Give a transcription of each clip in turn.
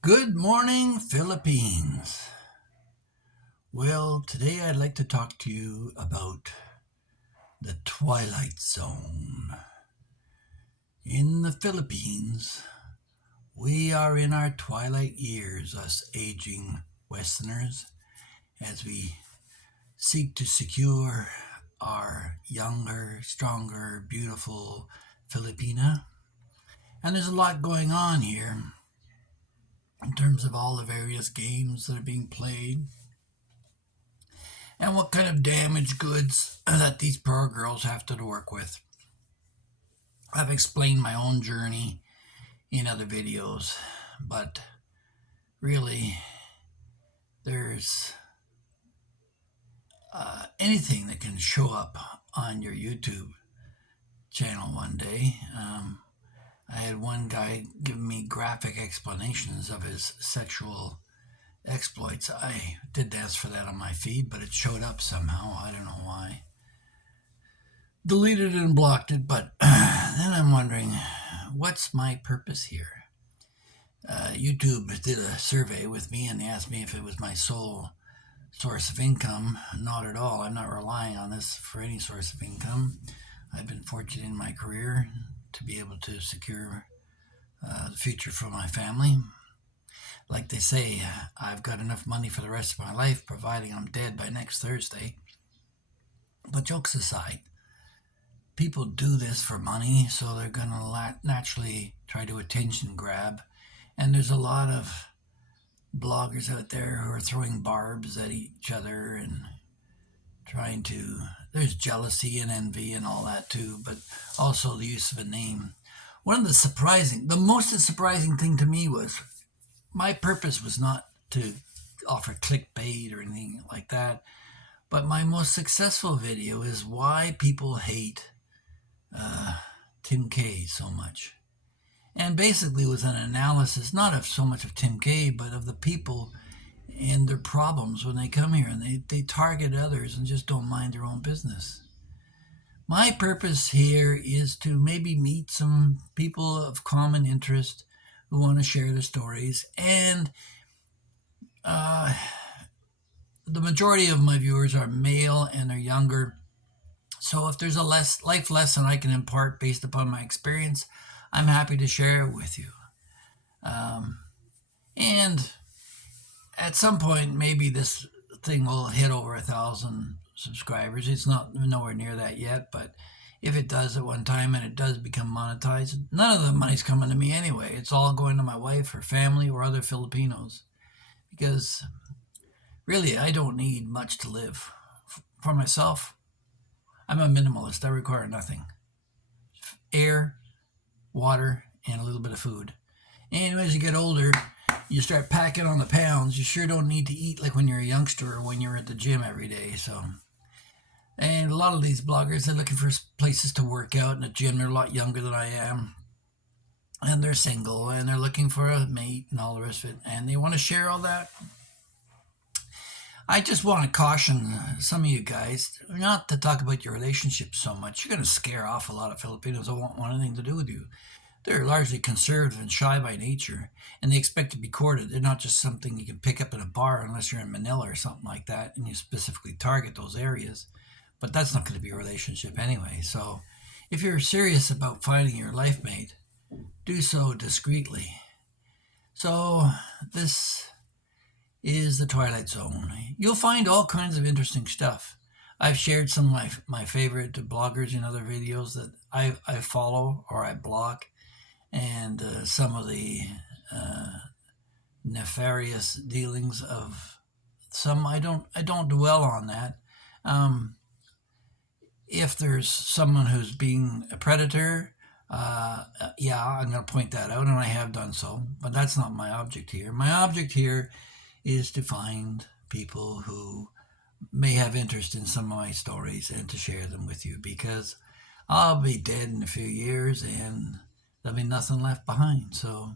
Good morning, Philippines. Well, today I'd like to talk to you about the Twilight Zone. In the Philippines, we are in our twilight years, us aging Westerners, as we seek to secure our younger, stronger, beautiful Filipina. And there's a lot going on here in terms of all the various games that are being played and what kind of damaged goods that these poor girls have to work with. I've explained my own journey in other videos, but really, there's anything that can show up on your YouTube channel one day. I had one guy give me graphic explanations of his sexual exploits. I did ask for that on my feed, but it showed up somehow. I don't know why. Deleted it and blocked it, but then I'm wondering, what's my purpose here? YouTube did a survey with me and they asked me if it was my sole source of income. Not at all. I'm not relying on this for any source of income. I've been fortunate in my career to be able to secure the future for my family. Like they say, I've got enough money for the rest of my life, providing I'm dead by next Thursday. But jokes aside, people do this for money, so they're going to naturally try to attention grab. And there's a lot of bloggers out there who are throwing barbs at each other and trying to. There's jealousy and envy and all that too, but also the use of a name. The most surprising thing to me was my purpose was not to offer clickbait or anything like that, but my most successful video is why people hate Tim K so much. And basically was an analysis not of so much of Tim K, but of the people and their problems when they come here, and they target others and just don't mind their own business. My purpose here is to maybe meet some people of common interest who want to share their stories, and the majority of my viewers are male and they're younger. So if there's a life lesson I can impart based upon my experience, I'm happy to share it with you. And at some point, maybe this thing will hit over 1,000 subscribers. It's not nowhere near that yet, but if it does at one time and it does become monetized, none of the money's coming to me anyway. It's all going to my wife, her family, or other Filipinos. Because really, I don't need much to live. For myself, I'm a minimalist. I require nothing: air, water, and a little bit of food. And as you get older, you start packing on the pounds. You sure don't need to eat like when you're a youngster or when you're at the gym every day. And a lot of these bloggers, they're looking for places to work out in the gym. They're a lot younger than I am. And they're single and they're looking for a mate and all the rest of it. And they want to share all that. I just want to caution some of you guys not to talk about your relationships so much. You're going to scare off a lot of Filipinos who won't want anything to do with you. They're largely conservative and shy by nature, and they expect to be courted. They're not just something you can pick up in a bar unless you're in Manila or something like that, and you specifically target those areas. But that's not going to be a relationship anyway. So if you're serious about finding your life mate, do so discreetly. So this is the Twilight Zone. You'll find all kinds of interesting stuff. I've shared some of my favorite bloggers in other videos that I follow or I block, and some of the nefarious dealings of some. I don't dwell on that. If there's someone who's being a predator, yeah, I'm going to point that out, and I have done so. But that's not my object here. My object here is to find people who may have interest in some of my stories and to share them with you, because I'll be dead in a few years and there'll be nothing left behind. So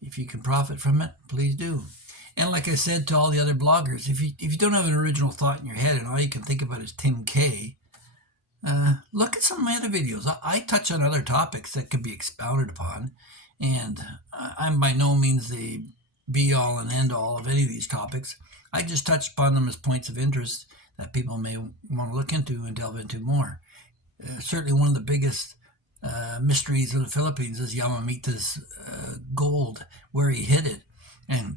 if you can profit from it, please do. And like I said to all the other bloggers, if you don't have an original thought in your head and all you can think about is Tim K, look at some of my other videos. I touch on other topics that can be expounded upon, And I'm by no means the be all and end all of any of these topics. I just touched upon them as points of interest that people may want to look into and delve into more. Certainly, one of the biggest mysteries of the Philippines is Yamamita's gold, where he hid it. And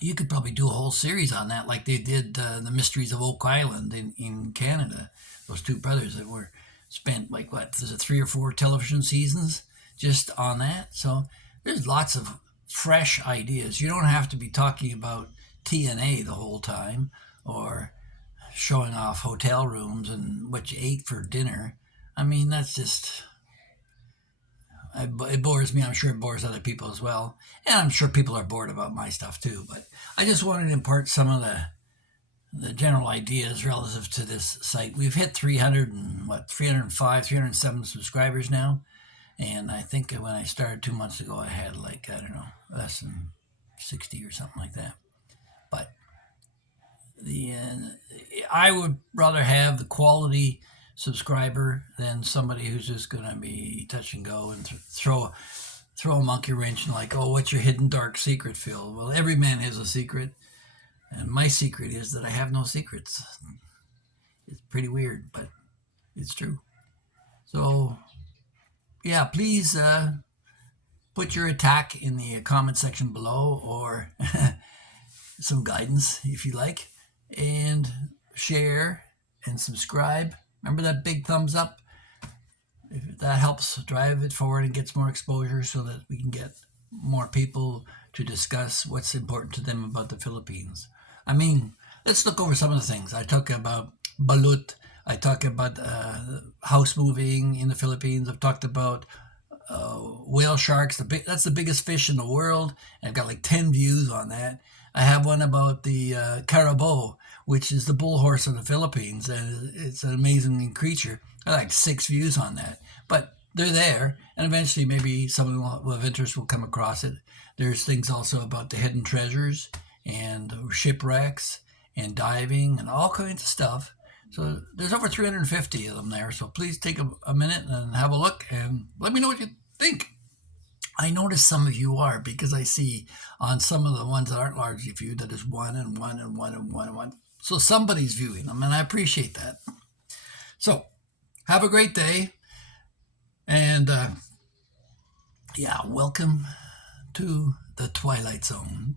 you could probably do a whole series on that, like they did the Mysteries of Oak Island in Canada. Those two brothers that were spent like what is it 3 or 4 television seasons just on that. So there's lots of fresh ideas. You don't have to be talking about TNA the whole time or showing off hotel rooms and what you ate for dinner. I mean, that's just it bores me. I'm sure it bores other people as well, and I'm sure people are bored about my stuff too. But I just wanted to impart some of the general ideas relative to this site. We've hit 305, 307 subscribers now, and I think when I started 2 months ago, I had like I don't know less than 60 or something like that. But the I would rather have the quality subscriber than somebody who's just going to be touch and go and throw a monkey wrench and like, oh, what's your hidden dark secret, Phil? Well, every man has a secret, and my secret is that I have no secrets. It's pretty weird, but it's true. So, yeah, please put your attack in the comment section below or some guidance if you like, and share and subscribe. Remember that big thumbs up? If that helps drive it forward and gets more exposure so that we can get more people to discuss what's important to them about the Philippines. I mean, let's look over some of the things. I talk about balut. I talk about house moving in the Philippines. I've talked about whale sharks. That's the biggest fish in the world. I've got like 10 views on that. I have one about the carabao, which is the bull horse of the Philippines, and it's an amazing creature. I like 6 views on that, but they're there, and eventually maybe someone of interest will come across it. There's things also about the hidden treasures and shipwrecks and diving and all kinds of stuff. So there's over 350 of them there. So please take a minute and have a look and let me know what you think. I notice some of you are because I see on some of the ones that aren't largely viewed that is one and one and one and one and one. So somebody's viewing them, and I appreciate that. So have a great day, and yeah, welcome to the Twilight Zone.